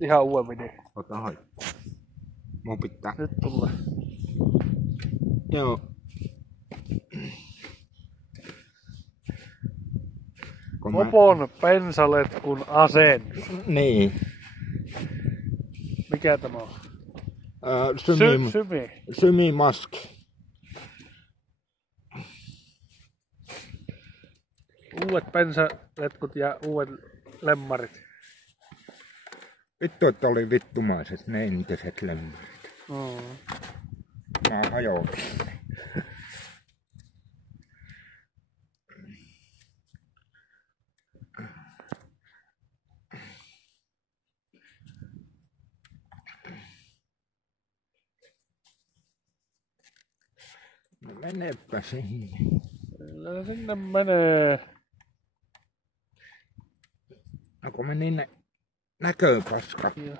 Ihan uuden video. Ota hoi. Mun pitää. Nyt tulee. Joo. Mopon pensaletkun asennus. Niin. Mikä tämä on? Symi. Symimaski. Uudet pensaletkut ja uudet lemmarit. Vittu, että oli vittumaiset ne entiset lemmarit. Mä hajotin. No meneepä sinne. Kyllä sinne menee. No kun meni näköpaska. Ja.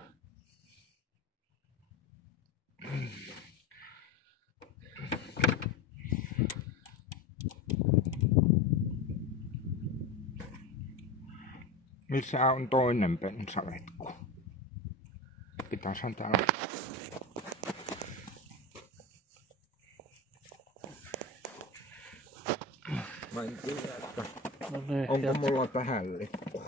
Missä on toinen pensaletku? Pitäis on täällä. Mä en tiedä, että No niin, onko mulla tähän lippu.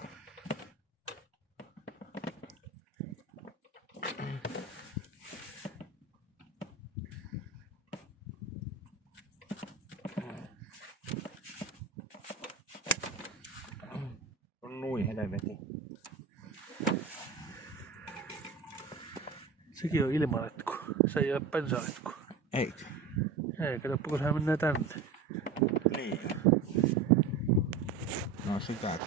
On nui helvetin. Sekin on ilmaletku. Se ei ole pensaletku. Eikö? Ei, katsoppa kun sehän menee tänne. Niin. No sitä